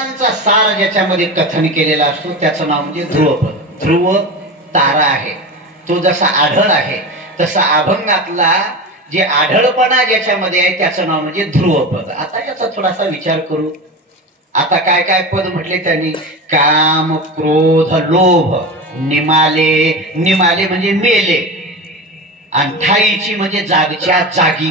सार ज्याच्यामध्ये कथन केलेला असतो त्याचं नाव म्हणजे ध्रुवपद. ध्रुव तारा आहे, तो जसा आढळ आहे तसा अभंगातला जे आढळपणा ज्याच्यामध्ये आहे त्याचं नाव म्हणजे ध्रुवपद. आता याचा थोडासा विचार करू. आता काय काय पद म्हटले त्यांनी? काम, क्रोध, लोभ, निमाले. निमाले म्हणजे मेले, आणि ठाईची म्हणजे जागच्या जागी.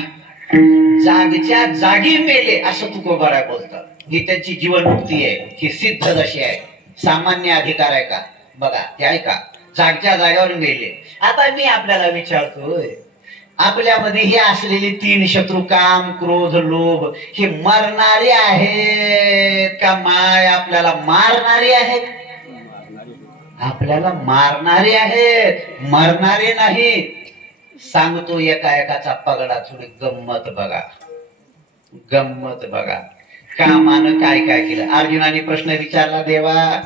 जागच्या जागी मेले असं तुकोबाराय बोलतात. ही त्यांची जीवनमुक्ती आहे, ही सिद्ध दशी आहे. सामान्य अधिकार आहे का? बघा ते आहे का? जागच्या जागेवर मेले. आता मी आपल्याला विचारतोय, आपल्यामध्ये हे असलेले तीन शत्रू काम, क्रोध, लोभ हे मरणारे आहेत का माय आपल्याला मारणारे आहेत? आपल्याला मारणारे आहेत, मरणारे नाही. सांगतो एका एकाचा पगडा. थोडी गंमत बघा, गंमत बघा. कामानं काय काय केलं? अर्जुनाने प्रश्न विचारला, देवा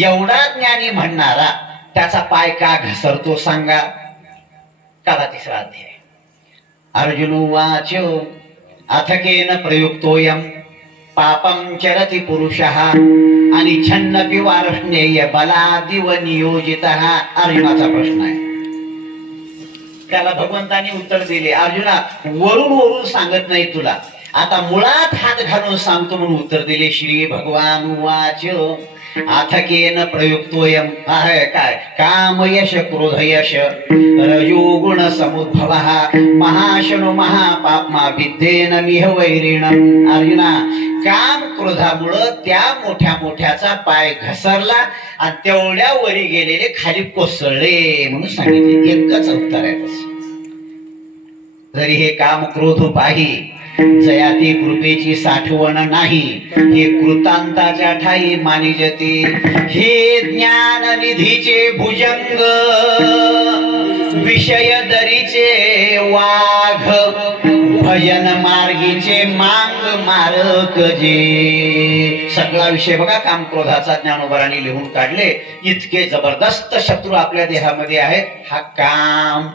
एवढा ज्ञानी म्हणणारा त्याचा पाय का घसरतो सांगा. काला तिसरा अध्याय. अर्जुन उवाच अथकेन प्रयुक्तोयम पापं चरति पुरुषः आणि छन्नपि वार्ष्णेय बलादिव नियोजितः. अर्जुनाचा प्रश्न आहे. त्याला भगवंतानी उत्तर दिले, अर्जुना वरून वरून सांगत नाही तुला, आता मुळात हात घालून सांगतो म्हणून उत्तर दिले. श्री भगवान उवाच अथकेन प्रयुक्तोयम काय काम यश क्रोध यश रजोगुण समुद्भवः महाशनो महापाप्मा विद्येन मिह वैरिणम्. अर्जुना काम क्रोधामुळं त्या मोठ्या मोठ्याचा पाय घसरला आणि तेवढ्या वरी गेलेले खाली कोसळले म्हणून सांगितले. एकच उत्तर आहे तसं. जरी हे काम क्रोध पाही जयाती कृपेची साठवण नाही, हे कृतांताच्या ठाई मानिजती. हे ज्ञान निधीचे भुजंग विषय दरीचे वाघ भजन मार्गीचे मांग मारक जे. सगळा विषय बघा काम क्रोधाचा ज्ञानोबरांनी लिहून काढले. इतके जबरदस्त शत्रू आपल्या देहामध्ये आहेत. हा काम,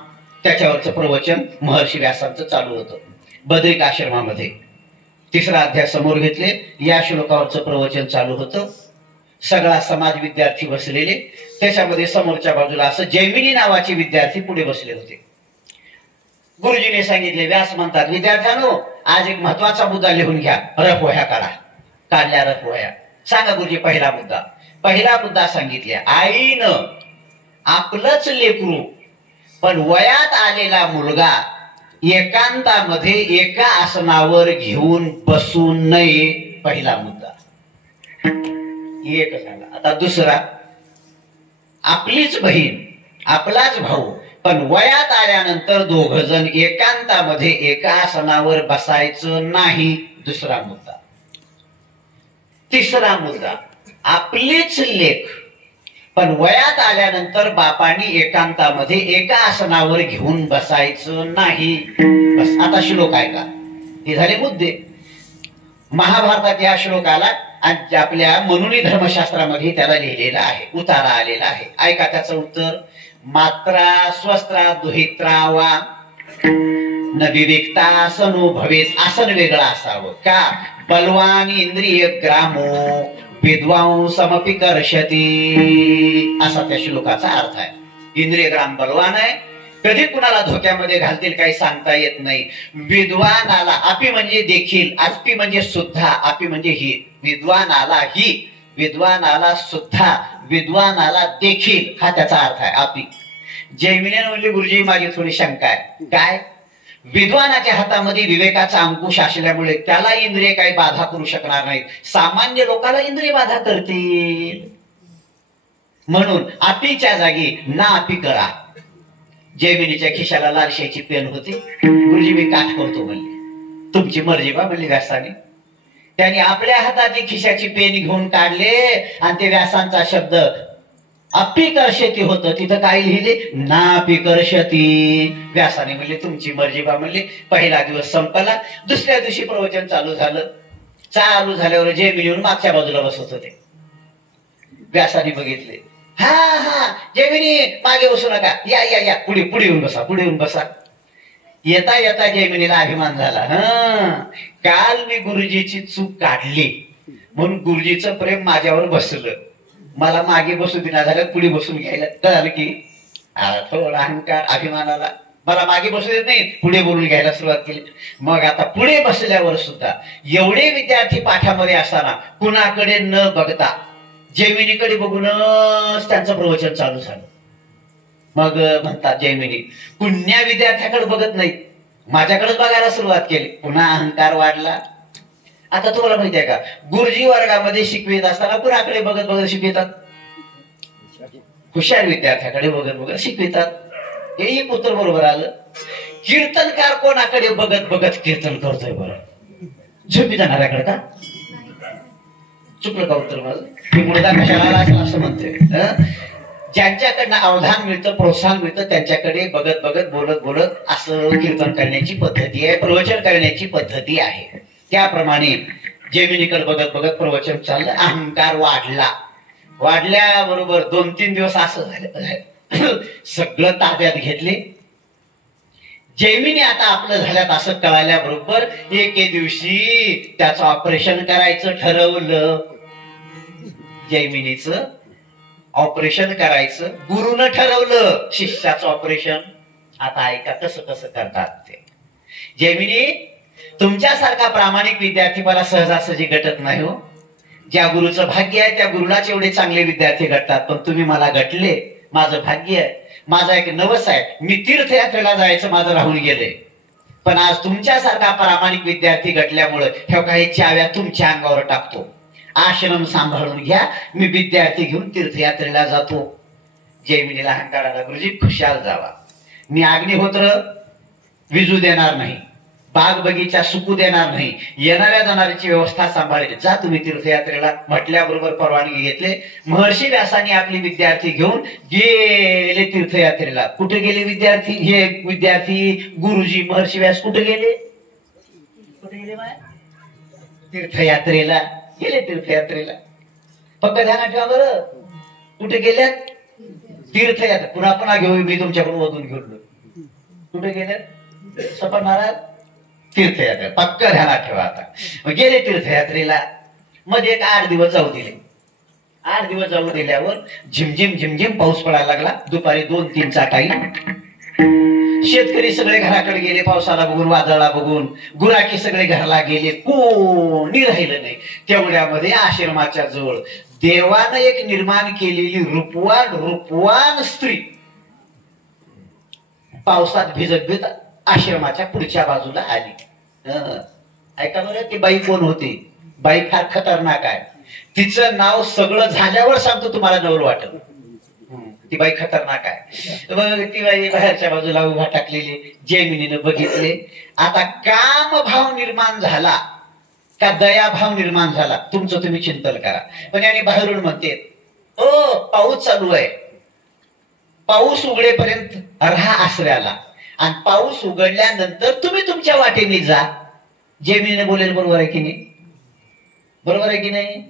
त्याच्यावरचं प्रवचन महर्षी व्यासांचं चालू होतं बद्रिक आश्रमामध्ये. तिसरा अध्याय समोर घेतले, या श्लोकावरचं प्रवचन चालू होतं. सगळा समाज विद्यार्थी बसलेले, त्याच्यामध्ये समोरच्या बाजूला असं जैमिनी नावाचे विद्यार्थी पुढे बसले होते. गुरुजीने सांगितले, व्यास म्हणतात विद्यार्थ्यांनो आज एक महत्वाचा मुद्दा लिहून घ्या. रफवह्या काढा. काढल्या रफवह्या. सांगा गुरुजी पहिला मुद्दा. पहिला मुद्दा सांगितले, आईनं आपलंच लेकरू पण वयात आलेला मुलगा एकांतामध्ये एका आसनावर घेऊन बसू नये. पहिला मुद्दा एक झाला. आता दुसरा, आपलीच बहीण आपलाच भाऊ पण वयात आल्यानंतर दोघ जण एकांतामध्ये एका आसनावर बसायचं नाही. दुसरा मुद्दा. तिसरा मुद्दा, आपलीच लेक पण वयात आल्यानंतर बापांनी एकांतामध्ये एका आसनावर घेऊन बसायचं नाही. बस. आता श्लोक ऐका. हे झाले मुद्दे. महाभारतात या श्लोकाला आणि आपल्या मनुनी धर्मशास्त्रामध्ये त्याला लिहिलेला आहे, उतारा आलेला आहे. ऐका त्याचं उत्तर. मात्रा स्वस्त्रा दुहित्रा वा न विवेकता आसनो भवेत. आसन वेगळं असावं का? बलवान इंद्रिय ग्रामो विद्वांसमपि कर्षति. असा त्या श्लोकाचा अर्थ आहे. इंद्रिय ग्राम बलवान आहे, कधी कुणाला धोक्यामध्ये घालतील काही सांगता येत नाही. विद्वानाला, अपि म्हणजे देखील, अस्पि म्हणजे सुद्धा, अपि म्हणजे ही. विद्वानाला ही, विद्वानाला सुद्धा, विद्वानाला देखील, हा त्याचा अर्थ आहे. अपि. जैमिनीने म्हणले, गुरुजी माझी थोडी शंका आहे. काय? विद्वानाच्या हातामध्ये विवेकाचा अंकुश असल्यामुळे त्याला इंद्रिय काही बाधा करू शकणार नाहीत. सामान्य लोकांना इंद्रिय बाधा करतील. म्हणून अपीच्या जागी ना अपी करा. जैमिनीच्या खिशाला लालशाची पेन होती. गुरुजी मी काठ करतो म्हणले. तुमची मर्जी बा म्हणली व्यासाने. त्यांनी आपल्या हाताची खिशाची पेन घेऊन काढले आणि ते व्यासांचा शब्द अपी कर्षती होतं. तिथं काय लिहिले? ना अपी कर्षती. व्यासाने म्हणले तुमची मर्जी बा म्हणले. पहिला दिवस संपला. दुसऱ्या दिवशी प्रवचन चालू झालं. चालू झाल्यावर जैमिनी मागच्या बाजूला बसत होते. व्यासाने बघितले, हा हा जैमिनी मागे बसू नका, या या या पुढे पुढे येऊन बसा, पुढे येऊन बसा. येता येता जैमिनीला अभिमान झाला. काल मी गुरुजीची चूक काढली म्हणून गुरुजीचं प्रेम माझ्यावर बसलं. मला मागे बसू दिना झालं, पुढे बसून घ्यायला झालं की थोडा अहंकार अभिमानाला मला मागे बसू देत नाही, पुढे बोलून घ्यायला सुरुवात केली. मग आता पुढे बसल्यावर सुद्धा एवढे विद्यार्थी पाठामध्ये असताना कुणाकडे न बघता जैमिनीकडे बघूनच त्यांचं प्रवचन चालू झालं. मग म्हणतात जैमिनी पुण्या विद्यार्थ्याकडे बघत नाही, माझ्याकडेच बघायला सुरुवात केली. पुन्हा अहंकार वाढला. आता तुम्हाला माहिती आहे का, गुरुजी वर्गामध्ये शिकवित असताना कुणाकडे बघत बघत शिकवितात? हुशार विद्यार्थ्याकडे बघत बघत शिकवितात. हेही पुत्र बरोबर आलं. कीर्तनकार कोणाकडे बघत बघत कीर्तन करतोय? बरं झोपी जाणाऱ्याकडे का? चुकलं का उत्तर माझं? मी मुलगा कशाला आला असं म्हणतोय. ज्यांच्याकडनं अवधान मिळतं, प्रोत्साहन मिळतं, त्यांच्याकडे बघत बघत बोलत बोलत असं कीर्तन करण्याची पद्धती आहे, प्रवचन करण्याची पद्धती आहे. त्याप्रमाणे जैमिनीकडे बघत बघत प्रवचन चाललं. अहंकार वाढला. वाढल्याबरोबर 2-3 दिवस असं झालं, सगळं ताब्यात घेतले. जैमिनी आता आपलं झाल्यात असं कळाल्याबरोबर एके दिवशी त्याचं ऑपरेशन करायचं ठरवलं. जैमिनीचं ऑपरेशन करायचं गुरुनं ठरवलं. शिष्याचं ऑपरेशन. आता ऐका कसं कसं करतात ते. जैमिनी तुमच्यासारखा प्रामाणिक विद्यार्थी मला सहजासहजी घटत नाही हो. ज्या गुरुचं भाग्य आहे त्या गुरुलाच एवढे चांगले विद्यार्थी घटतात, पण तुम्ही मला घटले, माझं भाग्य आहे, माझा एक नवस आहे. मी तीर्थयात्रेला जायचं माझं राहून गेले, पण आज तुमच्यासारखा प्रामाणिक विद्यार्थी घटल्यामुळे ह्या काही चाव्या तुमच्या अंगावर टाकतो. आश्रम सांभाळून घ्या, मी विद्यार्थी घेऊन तीर्थयात्रेला जातो. जैमिनीला अहंकार आला. गुरुजी खुशाल जावा, मी अग्निहोत्र विजू देणार नाही, बाग बगीचा सुकू देणार नाही, येणाऱ्या जाणाऱ्याची व्यवस्था सांभाळेल, जा तुम्ही तीर्थयात्रेला. म्हटल्याबरोबर परवानगी घेतले. महर्षी व्यासाने आपली विद्यार्थी घेऊन गेले तीर्थयात्रेला. कुठे गेले विद्यार्थी? हे विद्यार्थी गुरुजी महर्षी व्यास कुठे गेले? कुठे गेले? तीर्थयात्रेला गेले. तीर्थयात्रेला फक्त ध्यानात ठेवा बरं. कुठे गेल्यात? तीर्थयात्रा. पुन्हा पुन्हा घेऊ, मी तुमच्याकडून वधून घेऊन. कुठे गेल्यात? सपा महाराज तीर्थयात्रा. पक्का ध्यानात ठेवा. आता गेले तीर्थयात्रेला. मध्ये एक 8 दिवस जाऊ दिले. 8 दिवस जाऊ दिल्यावर झिमझिम झिमझिम पाऊस पडायला लागला. दुपारी 2-3चा टाईम. शेतकरी सगळे घराकडे गेले, पावसाला बघून, वादळाला बघून. गुराखी सगळे घराला गेले, कोणी राहिलं नाही. तेवढ्यामध्ये आश्रमाच्या जवळ देवानं एक निर्माण केलेली रूपवान स्त्री पावसात भिजत भिजत आश्रमाच्या पुढच्या बाजूला आली. ऐका बरं, ती बाई कोण होती? बाई फार खतरनाक आहे. तिचं नाव सगळं झाल्यावर सांगतो तुम्हाला, नवल वाटत. ती बाई खतरनाक आहे. मग ती बाई बाहेरच्या बाजूला उभा टाकलेली. जैमिनीनं बघितले. आता काम भाव निर्माण झाला का दयाभाव निर्माण झाला, तुमचं तुम्ही चिंतन करा. पण याने बाहेरून म्हणते, ओ पाऊस चालू आहे, पाऊस उघडेपर्यंत राहा आसऱ्याला, आणि पाऊस उघडल्यानंतर तुम्ही तुमच्या वाटेने जा. जैमिनीने बोलेल बरोबर आहे की नाही? बरोबर आहे की नाही?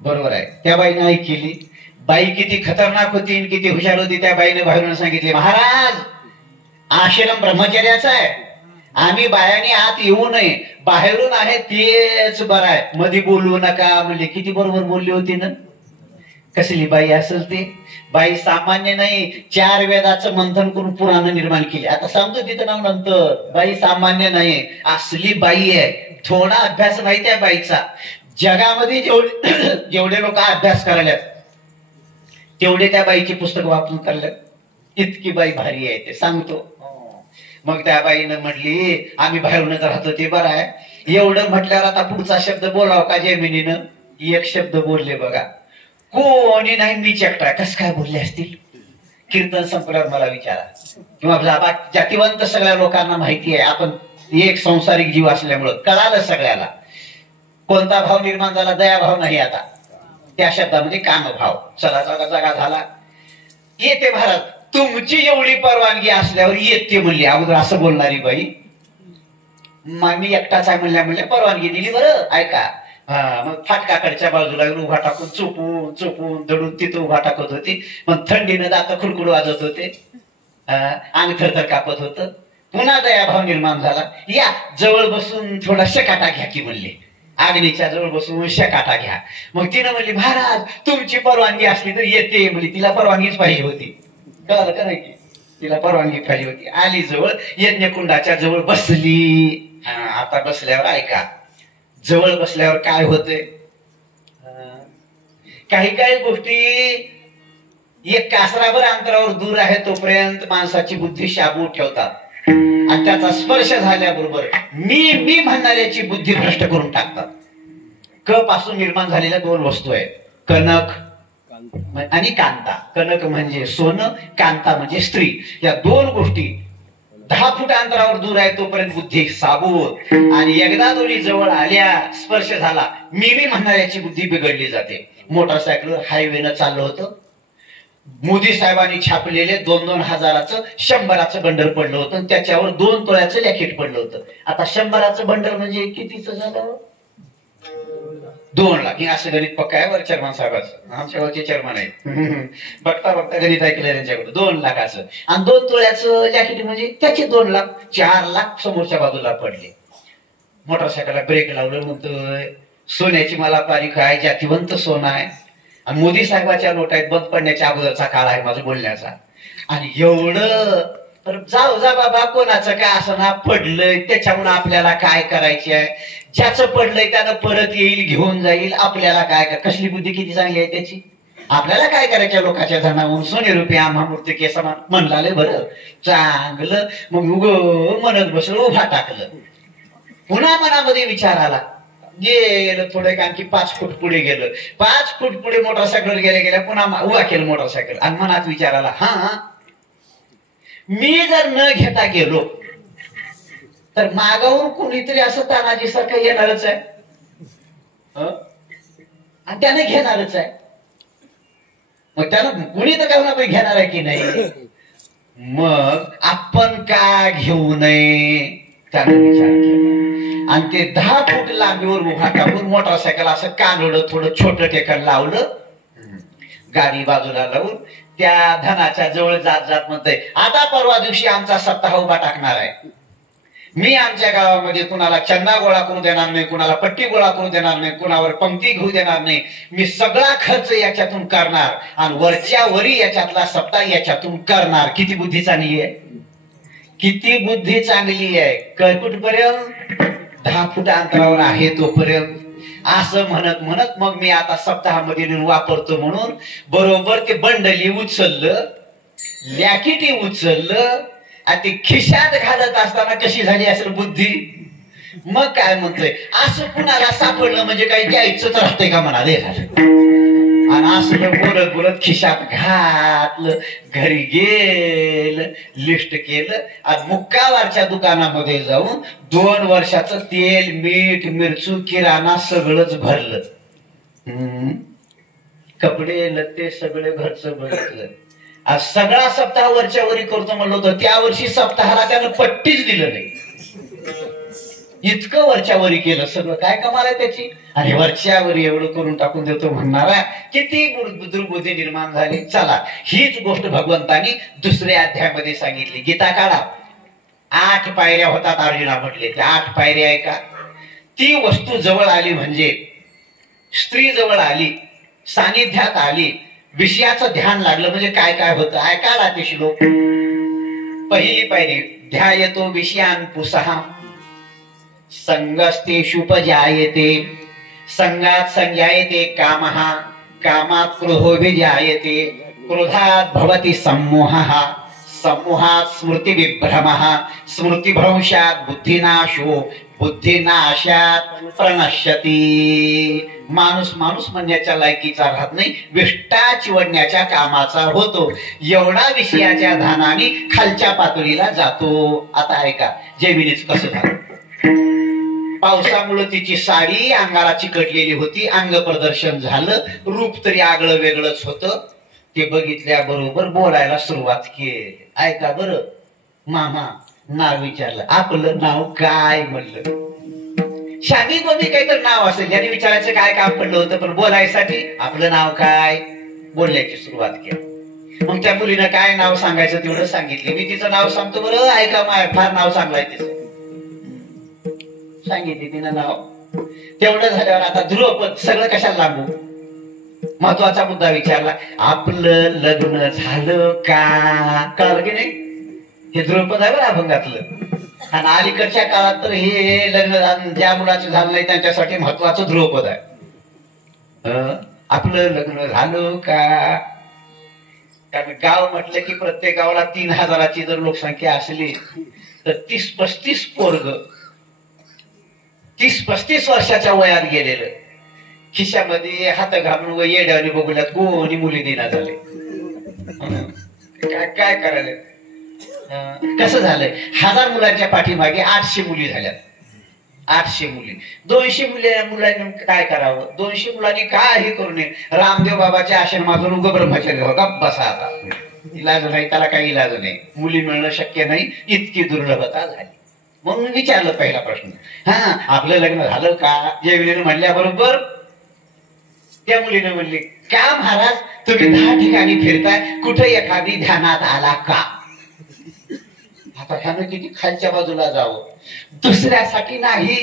बरोबर आहे. त्या बाईने ऐकली. बाई किती खतरनाक होती, किती हुशार होती. त्या बाईने बाहेरून सांगितले, महाराज आश्रम ब्रह्मचर्याचा आहे, आम्ही बायाने आत येऊ नये, बाहेरून आहे तेच बरं आहे, मध्ये बोलवू नका. म्हणजे किती बरोबर बोलली होती ना. कसली बाई असेल ती बाई? सामान्य नाही. 4 वेदाचं मंथन करून पुराण निर्माण केली. आता सांगतो तिथं नाव नंतर. बाई सामान्य नाही, असली बाई आहे. थोडा अभ्यास नाही त्या बाईचा. जगामध्ये जेवढे लोक अभ्यास करायला तेवढे त्या बाईची पुस्तक वापरून काढलं. इतकी बाई भारी आहे ते सांगतो. मग त्या बाईनं म्हटली, आम्ही बाहेरूनच राहतो ते बरं आहे. एवढं म्हटल्यावर आता पुढचा शब्द बोलाव का? जैमिनीनं एक शब्द बोलले बघा. कोणी नाही, मी चेकटा. कस काय बोलले असतील? कीर्तन संपल्यावर मला विचारा. किंवा जातीवंत सगळ्या लोकांना माहिती आहे, आपण एक संसारिक जीव असल्यामुळं कळालं सगळ्याला. कोणता भाव निर्माण झाला? दयाभाव नाही. आता त्या शब्दामध्ये कामभाव. चला जागा जागा झाला. येते महाराज, तुमची एवढी परवानगी असल्यावर येते म्हणली. अगोदर असं बोलणारी बाई, मी एकटाच आहे म्हणल्या परवानगी दिली. बरं ऐका. मग फाटकाकडच्या बाजूला उभा टाकून चोपून चोपून दडून तिथं उभा टाकत होती. मग थंडीनं दात खुडखुड वाजत होते, अंग थरथर कापत होतं. पुन्हा दयाभाव निर्माण झाला. या जवळ बसून थोडा शेकाटा घ्या की म्हणले. अग्नीच्या जवळ बसून शकाटा घ्या. मग तिनं म्हणली महाराज तुमची परवानगी असली तर येते. म्हणजे तिला परवानगीच पाहिजे होती. कळलं का नाही? तिला परवानगी पाहिजे होती. आली जवळ, यज्ञकुंडाच्या जवळ बसली. आता बसल्यावर ऐका, जवळ बसल्यावर काय होतंय, काही काही गोष्टी एक कासराभर अंतरावर दूर आहे तोपर्यंत माणसाची बुद्धी शाबूत ठेवतात आणि त्याचा स्पर्श झाल्याबरोबर मी म्हणणाऱ्याची बुद्धी भ्रष्ट करून टाकतात. क पासून निर्माण झालेल्या दोन वस्तू आहेत, कनक आणि कांता. कनक म्हणजे सोनं, कांता म्हणजे स्त्री. या दोन गोष्टी 10 फूट अंतरावर दूर आहे तोपर्यंत बुद्धी साबूत, आणि एकदा दोन्ही जवळ आल्या, स्पर्श झाला, मी म्हणणाऱ्याची बुद्धी बिघडली जाते. मोटरसायकलवर हायवेनं चाललं होतं, मोदी साहेबांनी छापलेले 2-2 हजाराचं 100चं बंडल पडलं होतं, त्याच्यावर 2 तोळ्याचं लॅकेट पडलं होतं. आता 100चं बंडल म्हणजे कितीच झालं? 2 लाख. असं गणित पक्का आहे वर चेअरमन साहेबाचं, आमच्या वरचे चेअरमन आहेत. बघता बघता गणित ऐकलं त्यांच्याकडे. 2 लाखाचं आणि 2 तोळ्याचं लॅकेट म्हणजे त्याचे 2 लाख. 4 लाख समोरच्या बाजूला पडले. मोटरसायकलला ब्रेक लावलं, म्हणतोय सोन्याची मला तारीख आहे, जातिवंत सोनं आहे आणि मोदी साहेबाच्या नोटात बंद पडण्याच्या अगोदरचा काळ आहे माझं बोलण्याचा. आणि एवढं तर जाऊ जा बाबा, कोणाचं काय असं ना पडलंय त्याच्यामुळे आपल्याला काय करायचे आहे. ज्याचं पडलंय त्यानं परत येईल, घेऊन जाईल, आपल्याला काय. कसली बुद्धी किती चांगली आहे त्याची. आपल्याला काय करायच्या लोकांच्या धनावरून सोने रुपये आम्हा मूर्ती के समान म्हणलाले बरं चांगलं. मग उग म्हणत बसलं, उभा टाकलं. पुन्हा मनामध्ये विचार आला, गेलं थोडं आणखी 5 फूट पुढे गेलं. 5 फूट पुढे मोटरसायकलवर गेल्या पुन्हा उभा केलं मोटरसायकल आणि मनात विचार आला, हा मी जर न घेता गेलो तर मागावून कोणीतरी असं तानाजी सारखं येणारच आहे आणि त्याने घेणारच आहे. मग त्यानं कुणी तर काय होणार घेणार आहे की नाही. मग आपण का घेऊ नये त्यानं विचार केला आणि ते 10 फूट लांबीवर उभा टाकून मोटरसायकल असं कानवलं, थोडं छोटं टेकन लावलं, गाडी बाजूला लावून त्या धनाच्या जवळ जात जात म्हणतंय, आता परवा दिवशी आमचा सप्ताह उभा टाकणार आहे. मी आमच्या गावामध्ये कुणाला चंदा गोळा करू देणार नाही, कुणाला पट्टी गोळा करू देणार नाही, कुणावर पंक्ती घेऊ देणार नाही. मी सगळा खर्च याच्यातून करणार आणि वरच्या वरी याच्यातला सप्ताह याच्यातून करणार. किती बुद्धी चांगली आहे, किती बुद्धी चांगली आहे. कुठपर्यंत 10 फूट अंतरावर आहे तोपर्यंत असं म्हणत म्हणत मग मी आता सप्ताहामध्ये वापरतो म्हणून बरोबर ते बंडली उचललं, लॅकिटी उचललं आणि ते खिशात घालत असताना कशी झाली असेल बुद्धी. मग काय म्हणतोय, असं कुणाला सापडलं म्हणजे काही द्यायचंच असतंय का म्हणाले. आणि असं बोलत बोलत खिशात घातलं, घरी गेलं, लिस्ट केलं आणि मुक्कावारच्या दुकानामध्ये जाऊन 2 वर्षाचं तेल, मीठ, मिरचू, किराणा सगळंच भरलं. कपडे लत्ते सगळे घरचं भरलं. आज सगळा सप्ताह वरच्या वरी करतो म्हणलं होतं, त्या वर्षी सप्ताहाला त्यानं पट्टीच दिलं नाही. इतकं वरच्या वरी केलं सगळं. काय कमाल आहे त्याची. आणि वरच्या वरी एवढं करून टाकून देतो म्हणणारा किती दुर्बुद्धी निर्माण झाली. चला, हीच गोष्ट भगवंतानी 2ऱ्या अध्यायामध्ये सांगितली. गीता काळा 8 पायऱ्या होतात अर्जुना म्हटले. त्या 8 पायऱ्या आहे का. ती वस्तू जवळ आली म्हणजे स्त्री जवळ आली, सानिध्यात आली, विषयाचं ध्यान लागलं म्हणजे काय काय होतं ऐकायला ते श्लोक. पहिली पायरी, ध्यायतो विषयान पुसहा संगस्तेषुपजायते संगात संज्ञायते कामः कामात् क्रोधो विजायते क्रोधात् भवति सम्मोहः सम्मोहात् स्मृति विभ्रमः स्मृतिभ्रंशात् बुद्धिनाशो बुद्धिनाशात् प्रणश्यति. माणूस माणूस म्हणण्याच्या लायकीचा राहत नाही, विष्टा चिवडण्याच्या कामाचा होतो. एवढा विषयाच्या धानाने खालच्या पातळीला जातो. आता ऐका जैमिनीच कसं झालं. पावसामुळे तिची साडी अंगाला चिकटलेली होती, अंग प्रदर्शन झालं, रूप तरी आगळं वेगळंच होतं. ते बघितल्या बरोबर बोलायला सुरुवात केली. ऐका बरं, मामा नाव विचारलं, आपलं नाव काय म्हणलं. शादी दोन्ही काहीतरी नाव असेल, ज्याने विचारायचं काय काम पडलं होतं, पण बोलायसाठी आपलं नाव काय बोलण्याची सुरुवात केली. मग त्या मुलीनं काय नाव सांगायचं तेवढं सांगितले. मी तिचं नाव सांगतो बरं ऐका, फार नाव चांगलं आहे तिचं. सांगितले तिनं नाव. तेवढं झाल्यावर आता ध्रुवपद सगळं कशाला लागू? महत्वाचा मुद्दा विचारला, आपलं लग्न झालं का? कळलं की नाही? हे ध्रुवपद आहे बरं अभंगातलं. आणि अलीकडच्या काळात तर हे लग्न ज्या मुलाचं झालं नाही त्यांच्यासाठी महत्वाचं ध्रुवपद आहे. आपलं लग्न झालं का? कारण गाव म्हटलं की प्रत्येक गावाला 3000ची जर लोकसंख्या असली तर 30-35 पोरग 30-35 वर्षाच्या वयात गेलेलं खिशामध्ये हात घालून व येड्याने बघूल्यात कोणी मुली देण्यात झाले. काय करायला? कसं झालंय? 1000 मुलांच्या पाठीमागे 800 मुली झाल्यात. 800 मुली. 200 मुलांनी काय करावं? 200 मुलांनी काय हे करू नये. रामदेव बाबाच्या आश्रमातून उग ब्रह्मचर्य हो का बसा. आता इलाज नाही, त्याला काही इलाज नाही. मुली मिळणं शक्य नाही, इतकी दुर्लभता झाली. म्हणून विचारलं पहिला प्रश्न, हा आपलं लग्न झालं का? जयविनीने म्हणल्याबरोबर त्या मुलीने म्हणली, का महाराज तुम्ही 10 ठिकाणी फिरताय, कुठे एखादी ध्यानात आला का? आता ह्यानं किती खालच्या बाजूला जावं. दुसऱ्यासाठी नाही,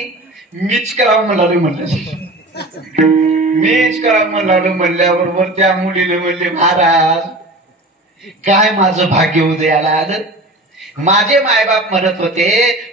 मीच करावं म्हणालो म्हणलं. मीच करावं म्हणालो म्हणल्याबरोबर त्या मुलीने म्हणले, महाराज काय माझं भाग्य उदयाला आलं. माझे मायबाप म्हणत होते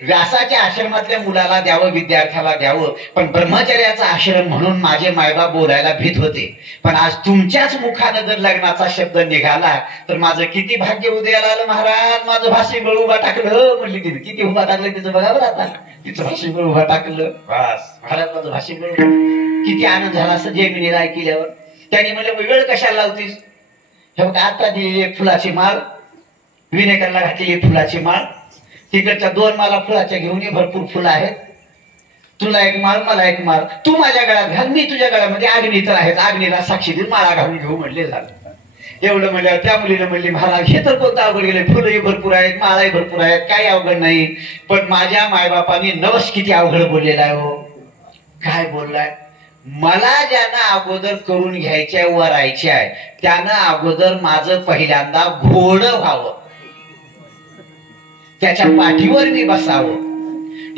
व्यासाच्या आश्रमातल्या मुलाला द्यावं, विद्यार्थ्याला द्यावं, पण ब्रह्मचर्याचा आश्रम म्हणून माझे मायबाप बोलायला भीत होते. पण आज तुमच्याच मुखानं जर लग्नाचा शब्द निघाला तर माझं किती भाग्य उदयाला आलं महाराज. माझं भाषिबळ उभा टाकलं म्हणली तिने. किती उभा टाकलं तिचं बघा बरं आता. तिचं भाषिबळ उभा टाकलं. बस महाराज माझं भाषिबळ. किती आनंद झाला असं जयमिनीला ऐकल्यावर. त्यांनी म्हणलं वेळ कशाला लावतीस? हे बघा आता दिलेली फुलाची माळ, विनेकरला घातलेली फुलाची माळ, तिकडच्या 2 माळा फुलाच्या घेऊन ये. भरपूर फुलं आहेत. तुला एक माळ, मला एक माळ. तू माझ्या गळ्यात घाल, मी तुझ्या गळ्यामध्ये. अग्नी तर आहेत, अग्नीला साक्षी देऊन माळा घालून घेऊ म्हणले. झालं. एवढं म्हणल्यावर त्या मुलीने म्हणली, महाराज हे तर कोणतं अवघड गेले. फुलंही भरपूर आहेत, माळाही भरपूर आहेत, काही अवघड नाही. पण माझ्या मायबापांनी नवस किती अवघड बोललेला आहे हो. काय बोललाय? मला ज्यानं अगोदर करून घ्यायच्या वरायच्या आहे त्यानं अगोदर माझं पहिल्यांदा घोडं व्हावं, त्याच्या पाठीवर मी बसावं.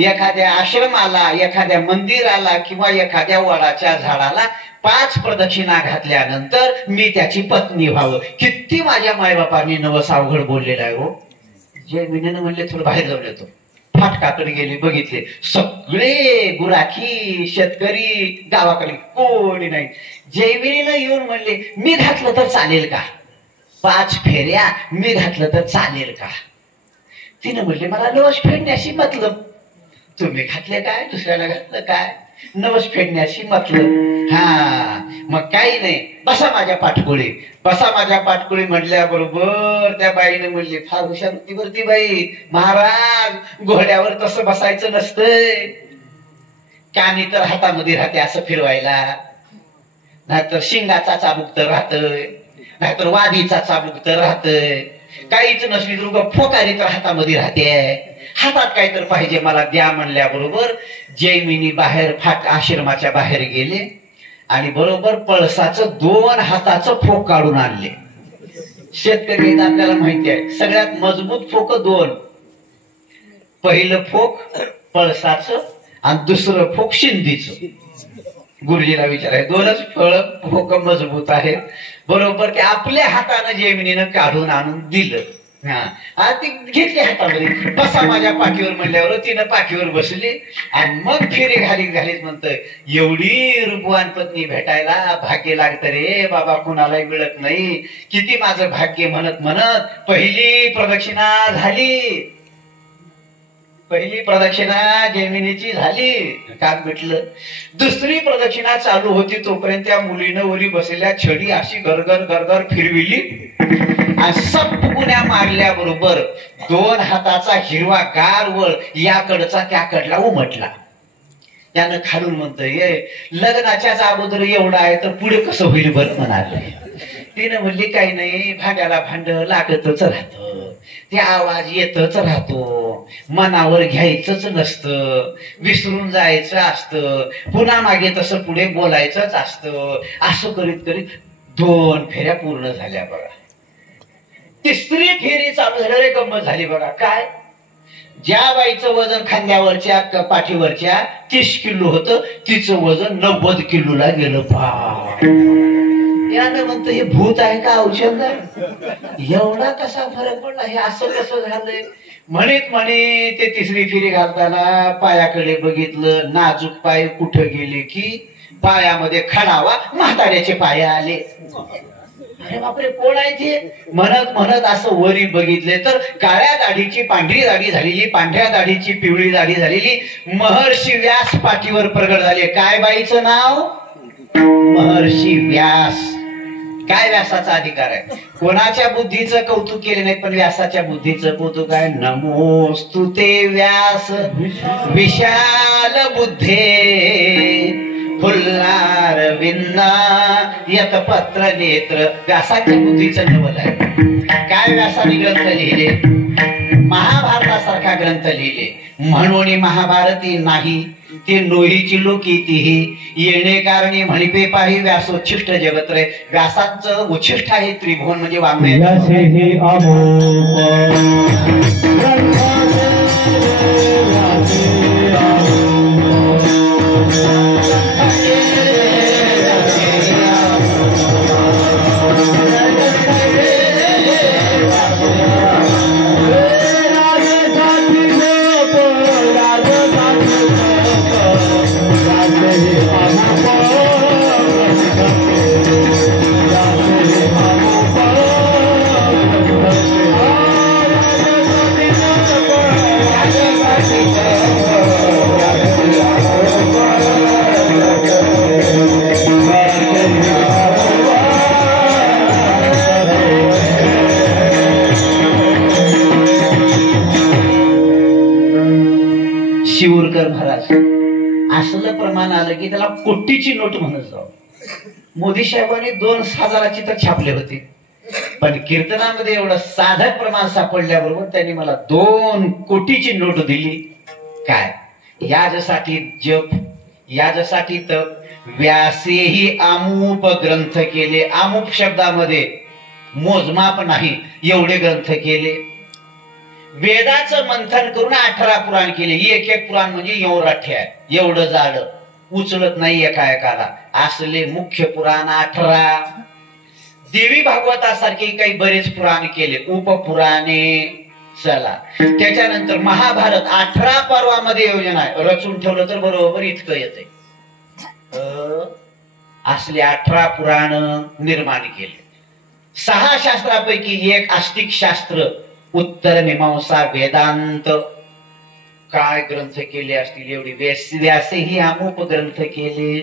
एखाद्या आश्रमाला, एखाद्या मंदिराला किंवा एखाद्या वडाच्या झाडाला 5 प्रदक्षिणा घातल्यानंतर मी त्याची पत्नी व्हावं. किती माझ्या मायबापांनी नवस अवघड बोललेला आहे हो. जयमिनीनं म्हणले थोडं बाहेर जाऊन येतो. फाटकाकडे गेली, बघितले सगळे गुराखी शेतकरी, गावाकडे कोणी नाही. जयमिनीनं येऊन म्हणले, मी घातलं तर चालेल का? 5 फेऱ्या मी घातलं तर चालेल का? तिनं म्हणले, मला नवस फेडण्याशी मतलब. तुम्ही घातले काय, दुसऱ्याला घातलं काय? नवस फेडण्याशी मतलब. हा मग काही नाही, बसा माझ्या पाठकुळी. बसा माझ्या पाठकुळी म्हटल्याबरोबर त्या बाईने म्हणली, फार हुशार होती वरती बाई. महाराज घोड्यावर तसं बसायचं नसतंय. कानी तर हातामध्ये राहते असं फिरवायला, नाहीतर शिंगाचा चाबूक तर राहतय, नाहीतर वादीचा चाबूक तर राहतय. काहीच नसली तर फोकारी तर हातामध्ये राहते. हातात काय तर पाहिजे मला द्या म्हणल्याबरोबर जयमिनी बाहेर आश्रमाच्या बाहेर गेले आणि बरोबर पळसाचं 2 हाताचं फोक काढून आणले. शेतकरी आपल्याला माहिती आहे सगळ्यात मजबूत फोक 2. पहिलं फोक पळसाचं आणि दुसरं फोक शिंदीचं. गुरुजीला विचाराय 2च फळ फोक मजबूत आहेत. बरोबर ते आपल्या हातानं जयमिनीनं काढून आणून दिलं. हा ती घेतली हातामध्ये. बसा माझ्या पाठीवर म्हणल्यावर तिनं पाठीवर बसली आणि मग फेरे घालीत म्हणतोय, एवढी रूपवान पत्नी भेटायला भाग्य लागतं रे बाबा, कुणालाही मिळत नाही. किती माझं भाग्य म्हणत म्हणत पहिली प्रदक्षिणा झाली. पहिली प्रदक्षिणा जयमिनीची झाली, काम भेटलं. दुसरी प्रदक्षिणा चालू होती तोपर्यंत त्या मुलीनं वरी बसलेल्या छडी अशी गरगर गरगर फिरविली आणि सब पुण्या मारल्या बरोबर 2 हाताचा हिरवा गार वळ याकडचा त्याकडला उमटला. त्यानं खालून म्हणतोय, लग्नाच्याच अगोदर एवढा आहे तर पुढे कसं होईल बरं म्हणाले. तिनं म्हणली, काही नाही, भांड्याला भांड लागतच राहतं, ते आवाज येतच राहतो, मनावर घ्यायचंच नसतं, विसरून जायचं असतं, पुन्हा मागे तसं पुढे बोलायचंच असतं. असं करीत करीत 2 फेऱ्या पूर्ण झाल्या बघा. 3री फेरी चालू झाल्यावर गंमत झाली बघा. काय ज्या बाईचं वजन खांद्यावरच्या पाठीवरच्या 30 किलो होतं तिचं वजन 90 किलोला गेलं. यानं म्हणतं हे भूत आहे का औषध? एवढा कसा फरक पडला? हे असं कसं झालंय? म्हणे ते तिसरी फेरी घालताना पायाकडे बघितलं, नाजूक पाय कुठं गेले की पायामध्ये खडावा म्हाताऱ्याचे पाय आले. अरे बापरे, कोण आहे ते? म्हणत असं वरी बघितले तर काळ्या दाढीची पांढरी दाढी झालेली, पांढऱ्या दाढीची पिवळी दाढी झालेली महर्षी व्यास पाठीवर प्रगट झाले. काय बाईचं नाव? महर्षी व्यास. काय व्यासाचा अधिकार आहे? कोणाच्या बुद्धीचं कौतुक केले नाही, पण व्यासाच्या बुद्धीचं कौतुक आहे. नमोस्तुते व्यास विशाल बुद्धे फुल्लार विन्ना यत पत्र नेत्र. व्यासाच्या बुद्धीचं नवल आहे. काय व्यासाने ग्रंथ लिहिले? महाभारतासारखा ग्रंथ लिहिले. म्हणून महाभारती नाही ते नोहीची लोकी तीही येणे कारणी म्हणिपे पाही व्यासोच्छिष्ट जगत्रे. व्यासाचं उच्छिष्ट आहे त्रिभुवन म्हणजे वाङ्मय. शिवरकर महाराज असलं प्रमाण आलं की त्याला कोटीची नोट म्हणत जाऊ. मोदी साहेबांनी 2,000ची तर छापले होते, पण कीर्तनामध्ये एवढं साधं प्रमाण सापडल्याबरोबर त्यांनी मला 2 कोटीची नोट दिली. काय? याजसाठी जप, याजसाठी तप. व्यासेही आमुप ग्रंथ केले. आमुप शब्दामध्ये मोजमाप नाही, एवढे ग्रंथ केले. वेदाचं मंथन करून 18 पुराण केले. एक पुराण म्हणजे एवढे आहे, एवढं जाड, उचलत नाही एका एकाला. असले मुख्य पुराण 18. देवी भागवतासारखे काही बरेच पुराण केले, उपपुराणे. चला, त्याच्यानंतर महाभारत 18 पर्वामध्ये योजना आहे. रचून ठेवलं तर बरोबर इतकं येते. असले 18 पुराण निर्माण केले. 6 शास्त्रापैकी एक आस्तिक शास्त्र, उत्तर मीमांसा वेदांत. काय ग्रंथ केले असतील एवढी. व्यासेही अमुप ग्रंथ केले.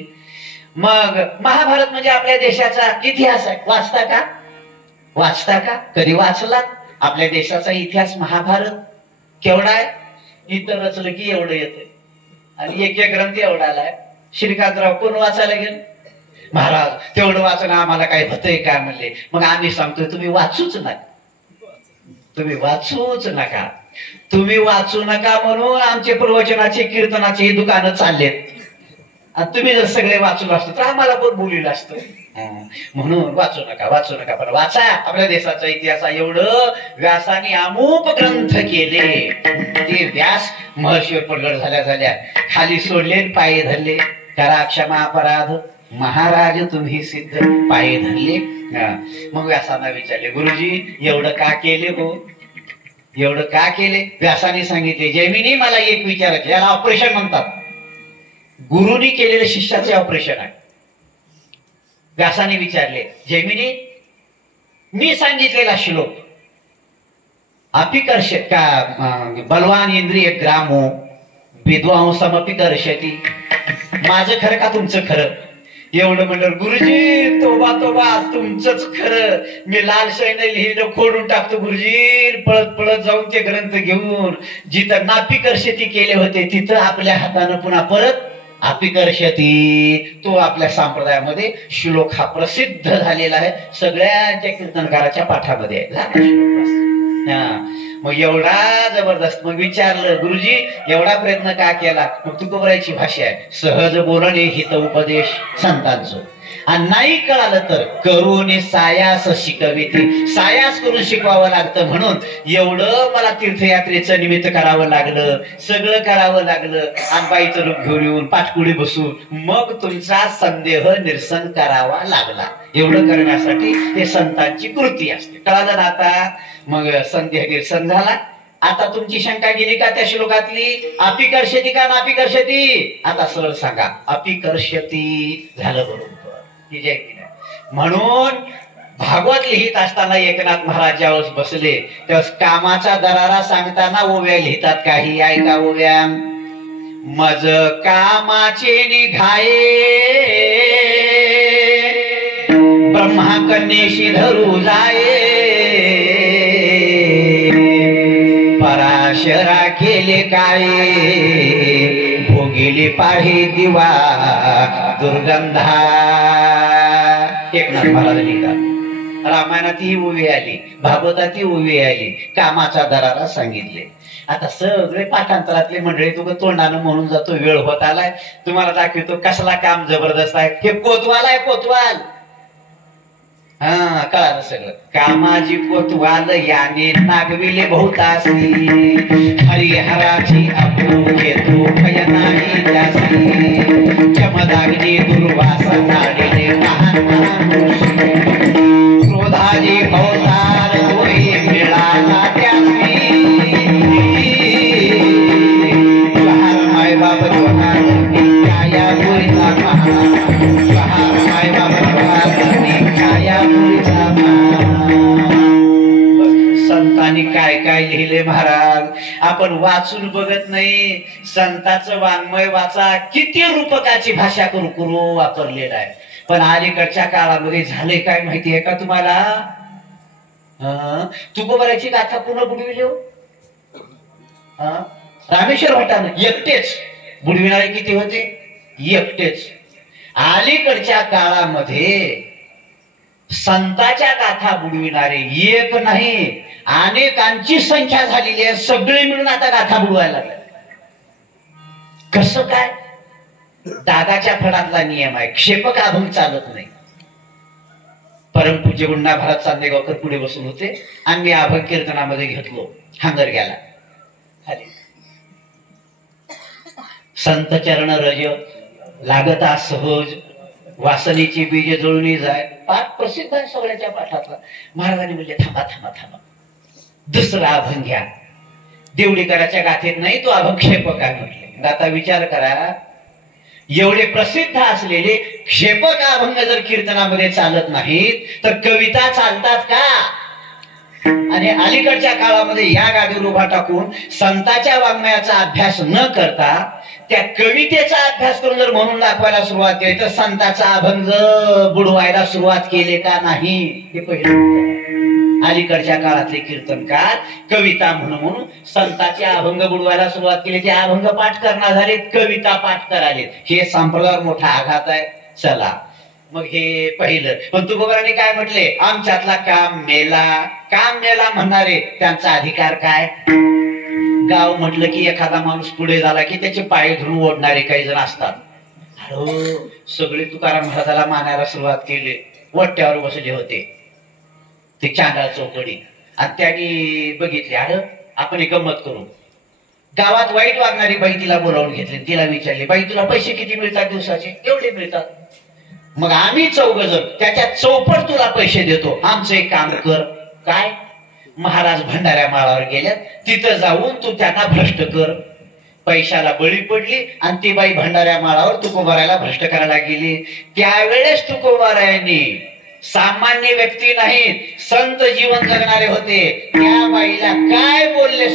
मग महाभारत म्हणजे आपल्या देशाचा इतिहास आहे. वाचता का? कधी वाचला? आपल्या देशाचा इतिहास महाभारत केवढा आहे? इथं रचलं की एवढं येतंय. आणि एक ग्रंथ एवढा आलाय. श्रीकांतराव कोण वाचायला गेलं? महाराज तेवढं वाचणं आम्हाला काय होतंय का म्हणले. मग आम्ही सांगतोय तुम्ही वाचूच नका, तुम्ही वाचूच नका, तुम्ही वाचू नका म्हणून आमचे प्रवचनाचे कीर्तनाचे दुकानं चाललेत. आणि तुम्ही जर सगळे वाचून असतो तर आम्हाला पण बोललेलं असतं. म्हणून वाचू नका, पण वाचा. आपल्या देशाचा इतिहास एवढं व्यासाने अमुक ग्रंथ केले. ते व्यास महर्षीवर प्रगट झाल्या खाली सोडले, पाये धरले. करा क्षमा अपराध महाराज तुम्ही सिद्ध. पाये धरले. मग व्यासांना विचारले, गुरुजी एवढं का केले हो? एवढं का केले? व्यासाने सांगितले, जैमिनी मला एक विचारायचे. याला ऑपरेशन म्हणतात. गुरुनी केलेले शिष्याचे ऑपरेशन आहे. व्यासाने विचारले, जैमिनी मी सांगितलेला श्लोक अपिकर्ष का बलवान इंद्रिय ग्रामो विद्वांसमपि कर्षति. माझं खरं का तुमचं खरं? एवढं म्हणलं, गुरुजी तोबा तुमचंच खरं. मी लालशाहीने लिहिलं खोडून टाकतो गुरुजी. पळत जाऊन ते ग्रंथ घेऊन जिथं नापिकर्षती केले होते तिथं आपल्या हातानं पुन्हा परत अपिकर्षती. तो आपल्या संप्रदायामध्ये श्लोक हा प्रसिद्ध झालेला आहे. सगळ्यांच्या कीर्तनकाराच्या पाठामध्ये आहे. मग एवढा जबरदस्त. मग विचारलं, गुरुजी एवढा प्रयत्न का केला? मग तुकोबरायची भाषा आहे, सहज बोलणे हित उपदेश संतांचं. आणि नाही कळालं तर करून सायास शिकविते, सायास करून शिकवावं लागतं. म्हणून एवढं मला तीर्थयात्रेचं निमित्त करावं लागलं, सगळं करावं लागलं. आणि बाईचं रूप घेऊन येऊन पाठकुडी बसून मग तुमचा संदेह निरसन करावा लागला. एवढं करण्यासाठी हे संतांची कृती असते. कळालं ना आता? मग संदेह निरसन झाला. आता तुमची शंका गेली का त्या श्लोकातली? अपिकर्षती का नापिकर्षती? आता सरळ सांगा, अपिकर्षती झालं बरोबर. म्हणून भागवत लिहित असताना एकनाथ महाराज ज्यावेळेस बसले त्यावेळेस कामाचा दरारा सांगताना ओव्या लिहितात. काही ऐका ओव्या. मज कामाचे निघाये ब्रह्मा कन्येशी धरू जाये, पराशरा केले काय भोगिले पाहे दिवा दुर्गंधा. एकनाथ महाराज लिहितात. रामायणात ही ओवी आली, भागवतात ही ओवी आली, कामाचा दरारा सांगितले. आता सगळे पाठांतरातले मंडळी तुझं तोंडानं म्हणून जातो, वेळ होत आलाय, तुम्हाला दाखवतो कसला काम जबरदस्त आहे. हे कोतवाल आहे, कोतवाल. हा कळालं सगळं. कामाची कोतवाल याने नागविले बहुतासी, हरिहराची आपू घेतो भय नाही त्यासी, जमदाग्नी दुर्वासा नाडिले महान महापुरुषी, क्रोधाजी अवतार होई मिळाला त्यासी, जहार माय बाप जोहार काया पुरीचा महा, जहार माय बाप जोहार काया पुरीचा संतांनी काय काय लिहिले महाराज, आपण वाचून बघत नाही. संतांचं वाङ्मय वाचा, किती रूपकाची भाषा करू वापरलेला आहे. पण अलीकडच्या काळामध्ये झाले काय माहितीये का तुम्हाला? तुकोबाराची गाथा पुन्हा बुडविली हो. रामेश्वर भटानं एकटेच बुडविणारे किती होते? एकटेच. अलीकडच्या काळामध्ये संतांच्या गाथा बुडविणारे एक नाही, अनेकांची संख्या झालेली आहे. सगळे मिळून आता गाथा बुडवायला लागले. कसं काय? दादाच्या फडातला नियम आहे, क्षेपक अभंग चालत नाही. परमपूज्य गुंडा भारत चांदेगावकर पुढे बसून होते आणि मी अभंग कीर्तनामध्ये घेतलो. हांगर गेला खाली. संत चरण रज लागता सहज, वासनेची बीज जुळणी जाय. पाठ प्रसिद्ध आहे सगळ्याच्या पाठातला. महाराजांनी म्हणजे थांबा थांबा थांबा, दुसरा अभंग घ्या. देवडीकराच्या गाथेत नाही तो अभंग क्षेपक आहे म्हटले. आता विचार करा, एवढे प्रसिद्ध असलेले क्षेपक अभंग जर कीर्तनामध्ये चालत नाहीत तर कविता चालतात का? आणि अलीकडच्या काळामध्ये या गाडीवर उभा टाकून संतांच्या वाङ्मयाचा अभ्यास न करता त्या कवितेचा अभ्यास करून जर म्हणून दाखवायला सुरुवात केली तर संतांचा अभंग बुडवायला सुरुवात केले का नाही हे पहिले. अलीकडच्या काळातले कीर्तनकार कविता म्हणून संतांचे अभंग बुडवायला सुरुवात केली. ते अभंग पाठ करणार झालेत, कविता पाठ करालेत. हे संप्रदायावर मोठा आघात आहे. चला मग हे पहिलं. पण तुकोबारांनी काय म्हटले? आमच्यातला काम मेला. काम मेला म्हणणारे त्यांचा अधिकार काय? गाव म्हटलं की एखादा माणूस पुढे झाला की त्याचे पाय धरून ओढणारे काही जण असतात. अरे सगळे तुकाराम महाराजाला मानायला सुरुवात केली. वट्ट्यावर बसले होते ते चांडाळ चौकडी. आणि त्यांनी बघितले, अरे आपण एक गंमत करू. गावात वाईट वागणारी बाई तिला बोलावून घेतली. तिला विचारले, बाई तुला पैसे किती मिळतात दिवसाचे? एवढे मिळतात. मग आम्ही चौघजण त्याच्या चौपट तुला पैसे देतो, आमचं एक काम कर. काय? महाराज भंडाऱ्या माळावर गेल्यात, तिथं जाऊन तू त्यांना भ्रष्ट कर. पैशाला बळी पडली आणि ती बाई भंडाऱ्या माळावर तुकोबारायला भ्रष्ट करायला गेली. त्यावेळेस तुकोबारायांनी, सामान्य व्यक्ती नाहीत, संत जीवन जगणारे होते, त्या बाईला काय बोलले?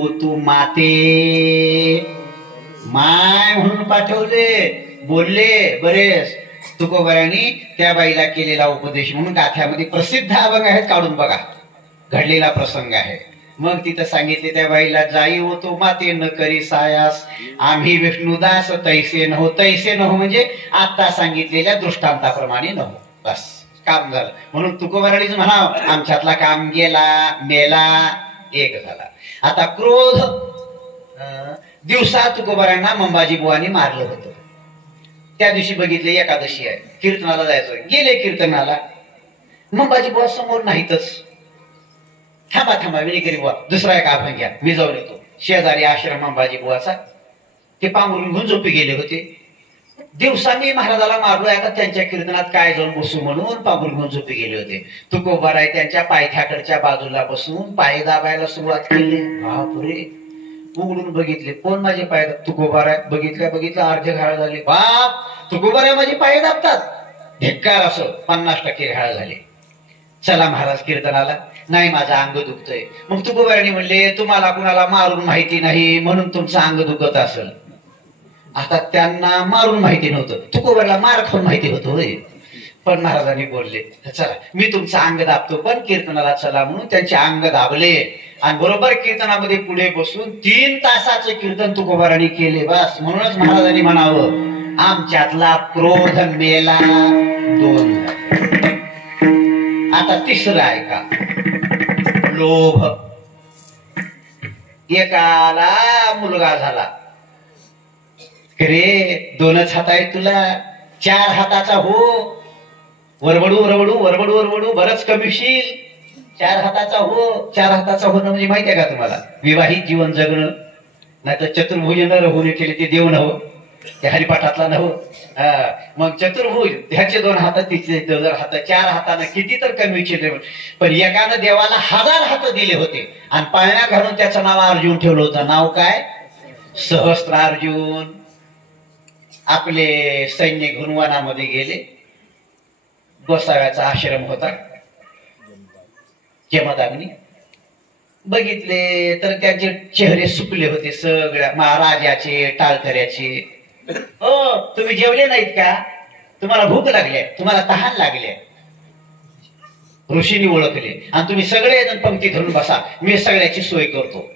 हो तू माते, माय म्हणून पाठवले. बोलले बरेच. तुकोबारांनी त्या बाईला केलेला उपदेश म्हणून गाथ्यामध्ये प्रसिद्ध अभंग आहेत, काढून बघा, घडलेला प्रसंग आहे. मग तिथं सांगितले त्या बाईला, जाई हो तो माते न करी सायास, आम्ही विष्णुदास तैसे नहो. तैसे नहो म्हणजे आता सांगितलेल्या दृष्टांताप्रमाणे नहो. बस काम झालं. म्हणून तुकोबारांनीच म्हणाव, आमच्यातला काम गेला, मेला, एक झाला. आता क्रोध. दिवसा तुकोबारांना मंबाजी बुवानी मारलं होतं. त्या दिवशी बघितले एकादशी आहे, कीर्तनाला जायचं. गेले कीर्तनाला, मंबाजी बुवा समोर नाहीतच. थांबा थांबा विनिकरी बुवा, दुसरा एक अभंग घ्या, मी जाऊन येतो. शेजारी आश्रम मंबाजी बुवाचा, ते पांघरून घेऊन झोपी गेले होते. दिवसा मी महाराजाला मारलोय, आता त्यांच्या कीर्तनात काय जाऊन बसू म्हणून पांघरून घेऊन झोपी गेले होते. तुकोबाराय त्यांच्या पायथ्याकडच्या बाजूला बसून पाय दाबायला सुरुवात केली. बापरे, उघडून बघितले, कोण माझे पाय दाब? तुकोबाराय. बघितल्या अर्धे घाळ झाले. बाप, तुकोबाराय माझे पाय दाबतात? धिक्कार. असं 50% घाळ झाले. चला महाराज कीर्तनाला. नाही, माझं अंग दुखतंय. मग तुकोबारांनी म्हणले, तुम्हाला कुणाला मारून माहिती नाही म्हणून तुमचं अंग दुखत असेल. आता त्यांना मारून माहिती नव्हतं, तुकोबाराला मार खाऊन माहिती होतं होय. पण महाराजांनी बोलले, चला मी तुमचं अंग दाबतो, पण कीर्तनाला चला म्हणून त्यांचे अंग दाबले. आणि बरोबर कीर्तनामध्ये पुढे बसून 3 तासाचं कीर्तन तुकोबारांनी केले. बस म्हणूनच महाराजांनी म्हणावं, आमच्यातला क्रोध मेला, 2 झाले. आता तिसरं आहे का, लोभ. एकाला मुलगा झाला, रे 2च हात आहेत तुला, 4 हाताचा हो. वरबडू वरबडू वरबडू वरबडू बरंच कमीशील. 4 हाताचा हो. 4 हाताचा होणं म्हणजे माहिती आहे का तुम्हाला? विवाहित जीवन जगणं. नाही तर चतुर्भुज न होणे केले ते देव नव, ते हरिपाठातला नव. मग चतुर्भुज, ह्याचे 2 हात, तिचे 2 हात, 4 हातानं किती तर कमी चिरले. पण एकानं देवाला 1000 हात दिले होते आणि पाळण्या घालून त्याचं नाव अर्जुन ठेवलं होतं. नाव काय? सहस्त्रार्जुन. आपले सैन्य घेऊन वनामध्ये गेले. गोसाव्याचा आश्रम होता, जमदाग्नी. बघितले तर त्यांचे चेहरे सुकले होते सगळ्या, महाराजाचे, टाळकऱ्याचे. हो, तुम्ही जेवले नाहीत का? तुम्हाला भूक लागली, तुम्हाला तहान लागली. ऋषींनी ओळखले. आणि तुम्ही सगळे जण पंक्ती धरून बसा, मी सगळ्याची सोय करतो.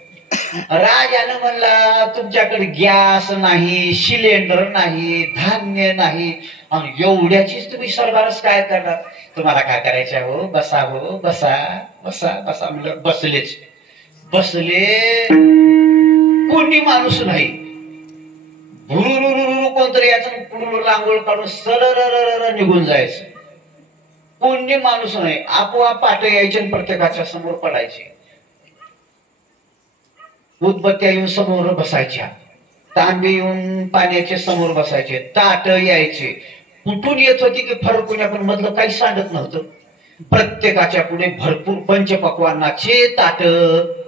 राजानं म्हणला, तुमच्याकडे गॅस नाही, सिलेंडर नाही, धान्य नाही, आणि एवढ्याचीच तुम्ही सरबारच काय करणार? तुम्हाला काय करायचं हो? बसा हो, बसा बसा बसा. म्हणलं बसलेच. बसले, कोणी माणूस नाही. भुरुरुरु कोणतरी याचं रांगोळ काढून सरर निघून जायचं. कोणी माणूस नाही. आपोआप पाठ यायचे आणि प्रत्येकाच्या समोर पडायचे. उदबत्त्या येऊन समोर बसायच्या, तांबे येऊन पाण्याचे समोर बसायचे, ताट यायचे. कुठून येत होती की फरक कोणी, पण मधलं काही सांगत नव्हतं. प्रत्येकाच्या पुढे भरपूर पंचपक्वान्नाचे ताट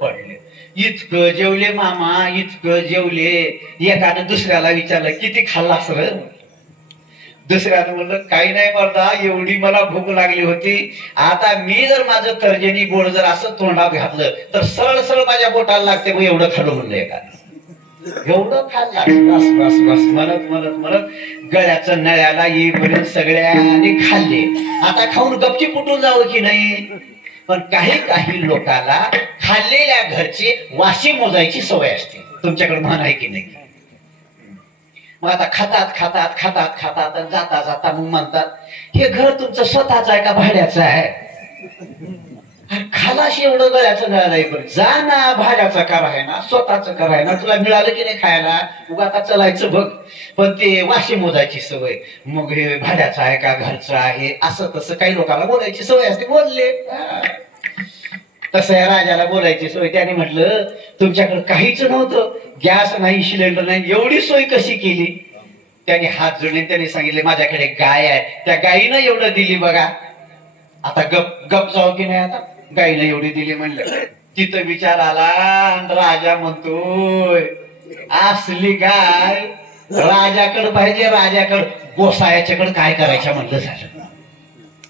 पडले. इतकं जेवले मामा, इतकं जेवले. एकानं दुसऱ्याला विचारलं, किती खाल्लास रे? दुसऱ्यानं म्हणलं, काही नाही मर्दा, एवढी मला भूक लागली होती. आता मी जर माझं तर्जनी गोड जर असं तोंडात घातलं तर सरळ सरळ माझ्या बोटाला लागते. मग एवढं खाल्लं म्हणलं एकानं. एवढं खाल्ला. बस बस बस म्हणत म्हणत म्हणत गळ्याचं नळ्याला येईपर्यंत सगळ्यांनी खाल्ले. आता खाऊन गपची फुटून जावं की नाही? पण काही काही लोकांना खाल्लेल्या घरची वाशी मोजायची सवय असते. तुमच्याकडे म्हण आहे की नाही? मग आता खातात खातात खातात खातात आणि जाता जाता मग म्हणतात, हे घर तुमचं स्वतःच आहे का भाड्याचं आहे? खालाशी एवढं गळ्याचं मिळालंय, पण जा ना, भाड्याचा कर आहे ना, स्वतःच कर आहे ना, तुला मिळालं की नाही खायला? मग आता चलायचं बघ. पण ते वाशी मोजायची सवय. मग हे भाड्याचं आहे का घरचं आहे असं तसं काही लोकांना बोलायची सवय असते. बोलले तसं या राजाला बोलायची सोय. त्याने म्हटलं, तुमच्याकडे काहीच नव्हतं, गॅस नाही, सिलेंडर नाही, एवढी सोय कशी केली? त्याने हात जोडले, त्याने सांगितले, माझ्याकडे गाय आहे, त्या गायीनं एवढं दिली बघा. आता गप गप जाऊ की नाही? आता गायीनं एवढी दिली म्हणलं. तिथं विचार आला, राजा म्हणतोय, असली गाय राजाकडे पाहिजे, राजाकडे. गोसायाच्याकडे काय करायचं म्हणलं झालं.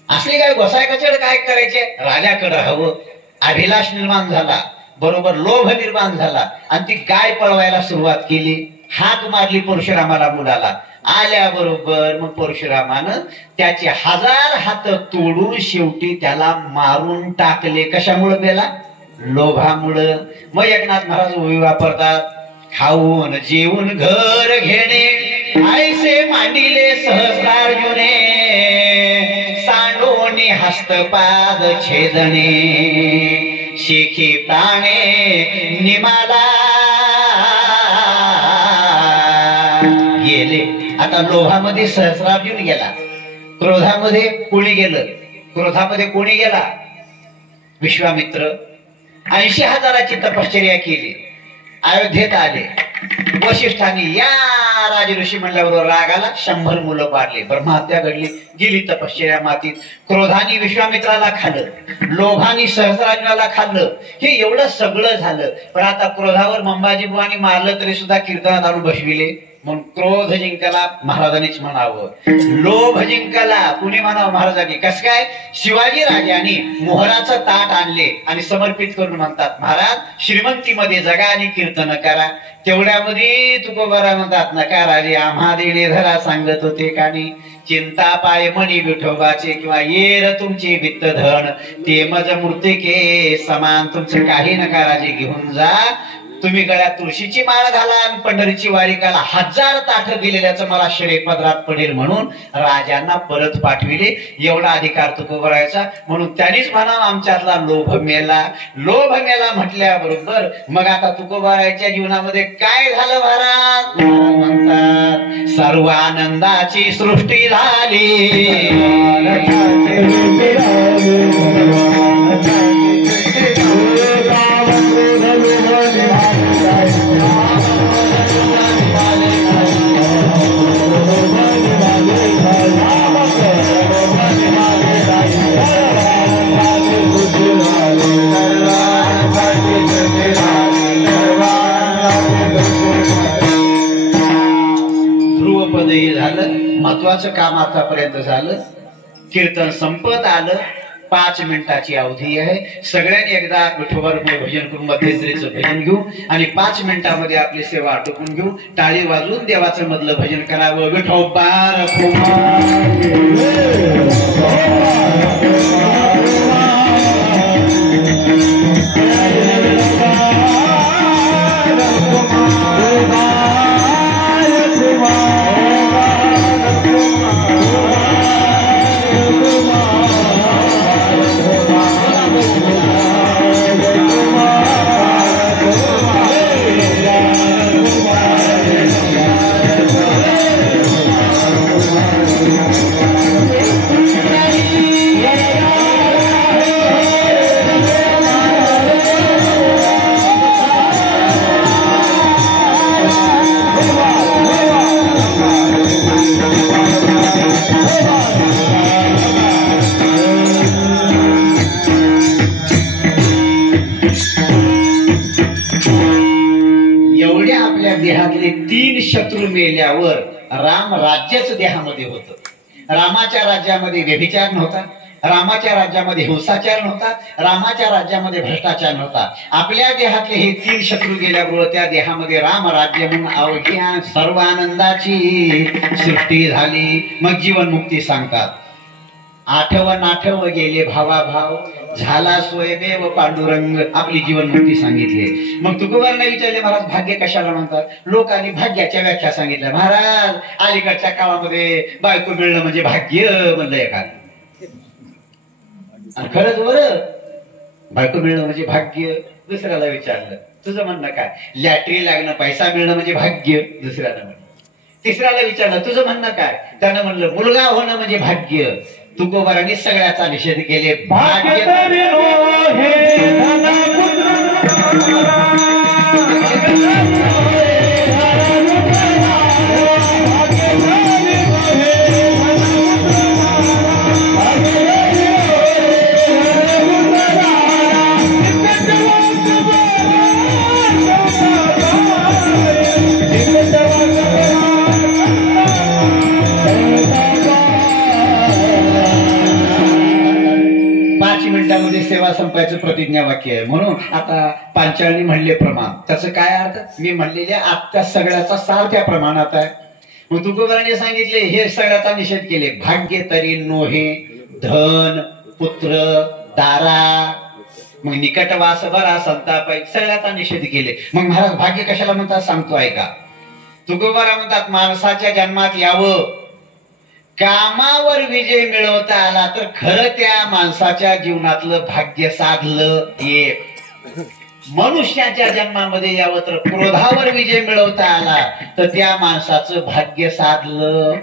असली गाय गोसायाकडे काय करायचे? राजाकडे हवं. अभिलाष निर्माण झाला. बरोबर लोभ निर्माण झाला आणि ती गाय पळवायला सुरुवात केली. हाक मारली परशुरामाला मुलाला. आल्याबरोबर मग परशुरामानं त्याचे 1000 हात तोडून शेवटी त्याला मारून टाकले. कशामुळे त्याला? लोभामुळं. मग एकनाथ महाराज ओवी वापरतात, खाऊन जेवून घर घेणे ऐसे मांडिले सहस्रार्जुने, सांडोनी हस्तपाद छेदणे, शेखी प्राणे निमाला गेले. आता लोभामध्ये सहस्रार्जुन गेला, क्रोधामध्ये कोणी गेलं? क्रोधामध्ये कोणी गेला? विश्वामित्र. 80,000ची तपश्चर्या केली, अयोध्येत आले. वशिष्ठांनी या राजऋषी म्हणल्याबरोबर राग आला, 100 मुलं पाडले, ब्रह्महत्या घडली, गेली तपश्चर्या मातीत. क्रोधाने विश्वामित्राला खाल्लं, लोभाने सहस्रार्जुनाला खाल्लं. हे एवढं सगळं झालं, पण आता क्रोधावर मंबाजी बुवानी मारलं तरी सुद्धा कीर्तनात आणून बसविले. म्हणून क्रोध जिंकला महाराजांनीच म्हणावं, लोभ जिंकला कुणी म्हणावं? महाराजांनी. कस काय? शिवाजी राजांनी मोहराचं ताट आणले आणि समर्पित करून म्हणतात, महाराज श्रीमंतीमध्ये जगा आणि कीर्तन करा. तेवढ्यामध्ये तुकोबारा म्हणतात, नका राजे आम्हा देणे धरा सांगत होते कानी, चिंता पाय मणी विठोबाचे किंवा येर तुमचे वित्त धन, ते मज मूर्तिके समान, तुमचं काही नका राजे घेऊन जा. तुम्ही गळ्यात तुळशीची माळ घाला आणि पंढरीची वारी घाला. 1000 ताठ दिलेल्याचं मला श्रेय पदरात पडेल म्हणून राजांना परत पाठविले. एवढा अधिकार तुकोबरायचा. म्हणून त्यांनीच म्हणावं आमच्यातला लोभ मेला. लोभ मेला म्हटल्याबरोबर मग आता तुकोबरायच्या जीवनामध्ये काय झालं महाराज? म्हणतात, सर्व आनंदाची सृष्टी झाली, ध्रुवपदही झालं. महत्वाचं काम आतापर्यंत झालं. कीर्तन संपत आलं. 5 मिनिटाची अवधी आहे. सगळ्यांनी एकदा विठोबारुपये भजन करून मध्यंतरीचं भजन घेऊ आणि 5 मिनिटांमध्ये आपली सेवा आटोपून घेऊ. टाळी वाजवून देवाचं मधलं भजन करावं. विठोबा देहातले 3 शत्रू मेल्यावर राम राज्यच देहामध्ये होतं. रामाच्या राज्यामध्ये व्यभिचार नव्हता, रामाच्या राज्यामध्ये हिंसाचार नव्हता, रामाच्या राज्यामध्ये भ्रष्टाचार नव्हता. आपल्या देहातले हे 3 शत्रू गेल्याबरोबर त्या देहामध्ये राम राज्य म्हणून अवघ्या सर्व आनंदाची सृष्टी झाली. मग जीवनमुक्ती सांगतात. आठव गेले भावा भाव, झाला स्वयमेव पांडुरंग. आपली जीवनमुक्ती सांगितली. मग तुकोबांना विचारले, महाराज भाग्य कशाला म्हणतात? लोकांनी भाग्याच्या व्याख्या सांगितल्या. महाराज अलीकडच्या काळामध्ये बायको मिळणं म्हणजे भाग्य म्हणलं एखादं. आणि खरंच बरं, बायको मिळणं म्हणजे भाग्य. दुसऱ्याला विचारलं, तुझं म्हणणं काय? लॅटरी लागणं, पैसा मिळणं म्हणजे भाग्य. दुसऱ्याला म्हणलं. तिसऱ्याला विचारलं, तुझं म्हणणं काय? त्यानं म्हणलं, मुलगा होणं म्हणजे भाग्य. तुकोबारांनी सगळ्याचा निषेध केले. भाग्य सेवा संपायचं प्रतिज्ञा वाक्य आहे. म्हणून आता पांचाळनी म्हणले प्रमाण, त्याचं काय अर्थ? मी म्हणलेल्या आत्या सगळ्याचा सार त्या प्रमाणात आहे. मग तुकोबाराने सांगितले हे सगळ्याचा निषेध केले. भाग्य तरी नोहे धन पुत्र दारा, मग निकटवास बरा संताप, सगळ्याचा निषेध केले. मग महाराज भाग्य कशाला म्हणतात सांगतो ऐका. तुकोबारा म्हणतात माणसाच्या जन्मात यावं, कामावर विजय मिळवता आला तर खरं त्या माणसाच्या जीवनातलं भाग्य साधलं एक. मनुष्याच्या जन्मामध्ये यावं तर क्रोधावर विजय मिळवता आला तर त्या माणसाचं भाग्य साधलं.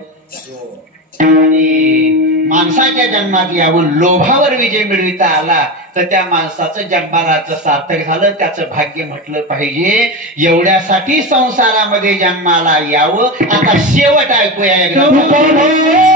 आणि माणसाच्या जन्मात यावं लोभावर विजय मिळविता आला तर त्या माणसाचं जन्माचं सार्थक झालं, त्याचं भाग्य म्हटलं पाहिजे. एवढ्यासाठी संसारामध्ये जन्माला यावं. आता शेवट ऐकूया एकदा.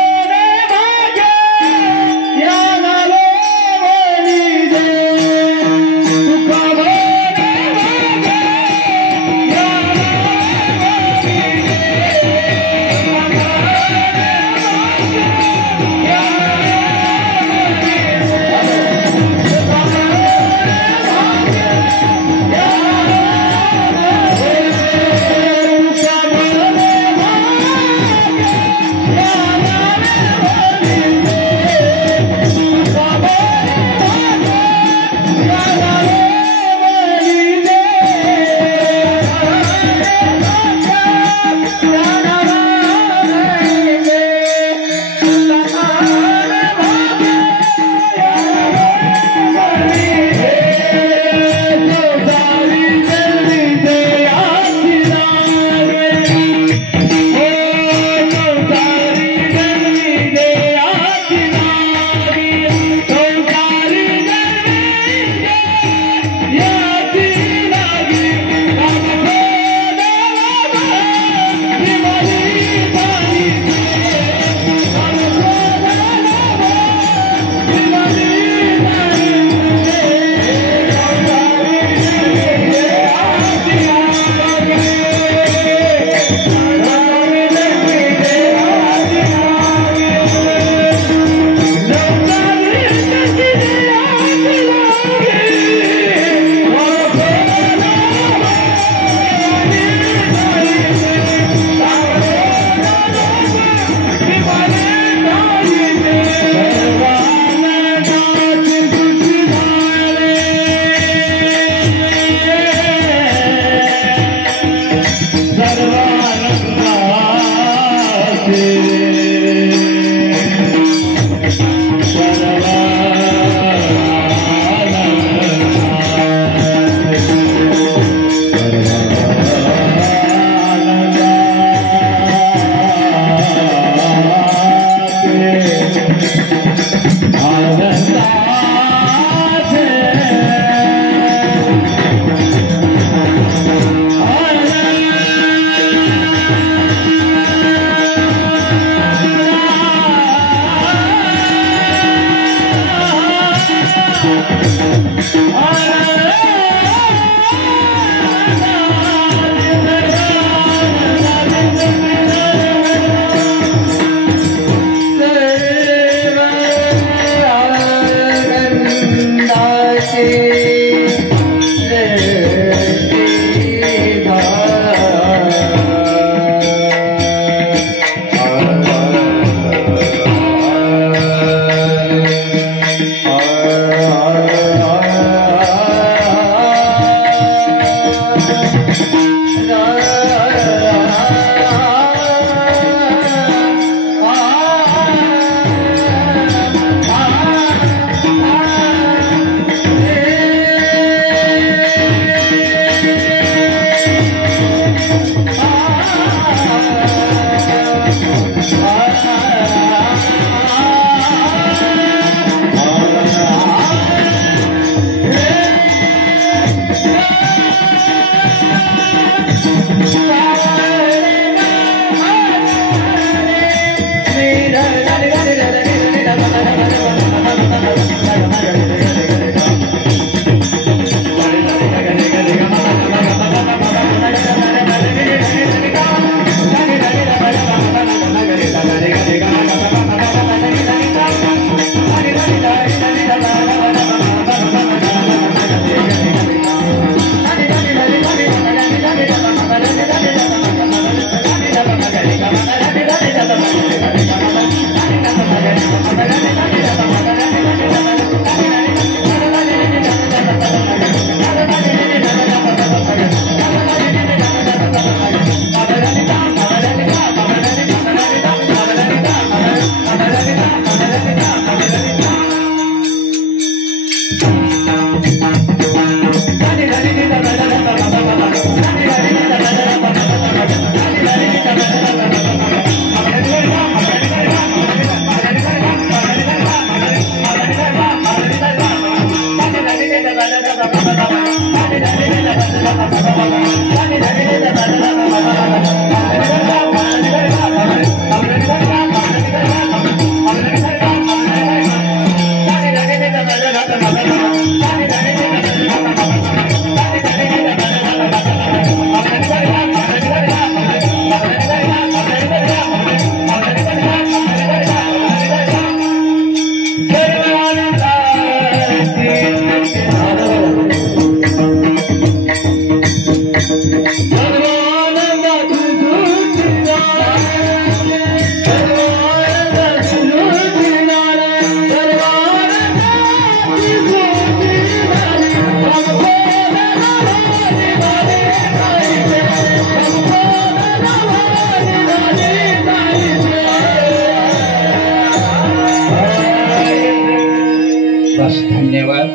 धन्यवाद.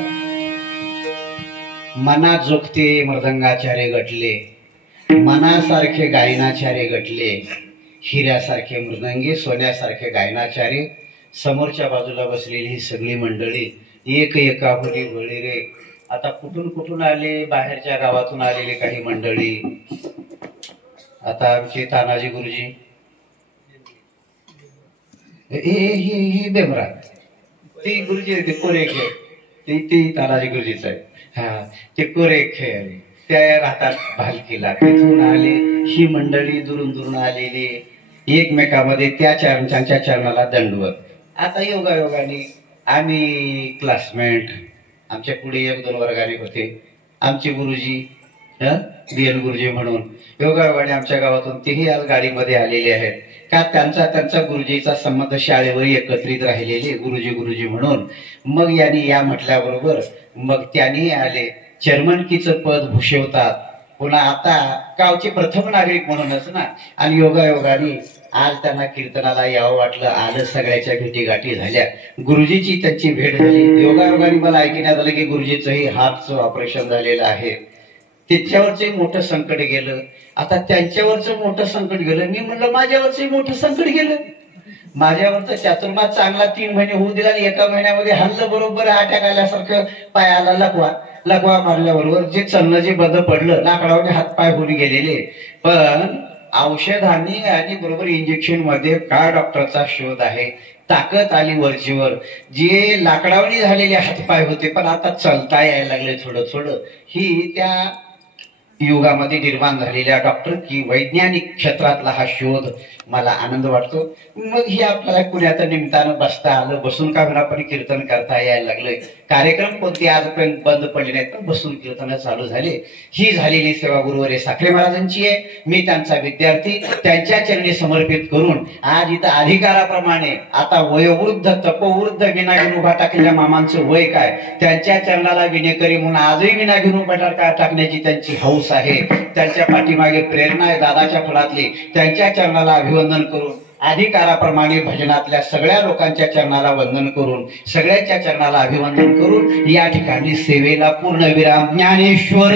मना जोगते मृदंगाचार्य गटले, मनासारखे गायनाचार्य गटले, हिऱ्यासारखे मृदंगी, सोन्यासारखे गायनाचार्य. समोरच्या बाजूला बसलेली ही सगळी मंडळी एक एका भरी बळी रे. आता कुठून कुठून आले, बाहेरच्या गावातून आलेले काही मंडळी. आता आमचे तानाजी गुरुजी, ही बेमरा ती गुरुजी ते कोरे खेळ, ती तानाजी गुरुजीच आहे. हा ते कोरे खेळ त्या राहतात भालकीला. तिथून आले ही मंडळी दुरून दुरून आलेली, एकमेकामध्ये त्या चरणच्या चरणाला दंडवत. आता योगायोगाने आम्ही क्लासमेट, आमच्या पुढे एक दोन वर्गाने होते आमचे गुरुजी, बीएन गुरुजी म्हणून. योगायोगाने आमच्या गावातून तेही आज गाडीमध्ये आलेले आहेत. का त्यांचा गुरुजीचा संबंध शाळेवर एकत्रित राहिलेले गुरुजी गुरुजी म्हणून. मग यांनी या म्हटल्याबरोबर मग त्यांनी आले. चर्मनकीचं पद भूषवतात. पुन्हा आता गावचे प्रथम नागरिक म्हणूनच ना. आणि योगायोगाने आज त्यांना कीर्तनाला यावं वाटलं. आलं, सगळ्याच्या भेटीगाठी झाल्या. गुरुजीची त्यांची भेट झाली. योगायोगाने मला ऐकण्यात आलं की गुरुजीचंही हार्टचं ऑपरेशन झालेलं आहे. त्याच्यावरचंही मोठं संकट गेलं. आता त्यांच्यावरचं मोठं संकट गेलं. मी म्हणलं माझ्यावरचंही मोठं संकट गेलं. माझ्यावरचं चातुर्मास चांगला 3 महिने होऊ दिला आणि एका महिन्यामध्ये हल्लं बरोबर अटॅक आल्यासारखं पायाला लकवा मारल्याबरोबर जे चलणं जे बंद पडलं, लाकडावर हातपाय होऊन गेलेले. पण औषधांनी आणि बरोबर इंजेक्शन मध्ये काय डॉक्टरचा शोध आहे. ताकद आली वरचीवर. जे लाकडावणी झालेले हातपाय होते पण आता चलता यायला लागले थोडं थोडं. ही त्या युगामध्ये निर्माण झालेल्या डॉक्टर की वैज्ञानिक क्षेत्रातला हा शोध मला आनंद वाटतो. मग ही आपल्याला पुण्याच्या निमित्तानं बसता आलं. बसून का होणार पण कीर्तन करता यायला लागलंय. कार्यक्रम कोणते आजपर्यंत बंद पडले नाहीत पण बसून कीर्तन चालू झाले. ही झालेली सेवा गुरुवर्य साखरे महाराजांची आहे. मी त्यांचा विद्यार्थी. त्यांच्या चरणी समर्पित करून आज इथं अधिकाराप्रमाणे आता वयोवृद्ध तपोवृद्ध विना घेऊन उभा टाकलेल्या मामांचं वय काय, त्यांच्या चरणाला विनेकरी म्हणून आजही विना घेऊन उभा टाकण्याची त्यांची हौस आहे. त्यांच्या पाठीमागे प्रेरणा आहे दादाच्या फळातली. त्यांच्या चरणाला अभिवंदन करून अधिकाराप्रमाणे भजनातल्या सगळ्या लोकांच्या चरणाला वंदन करून सगळ्यांच्या चरणाला अभिवंदन करून या ठिकाणी सेवेला पूर्ण विराम. ज्ञानेश्वर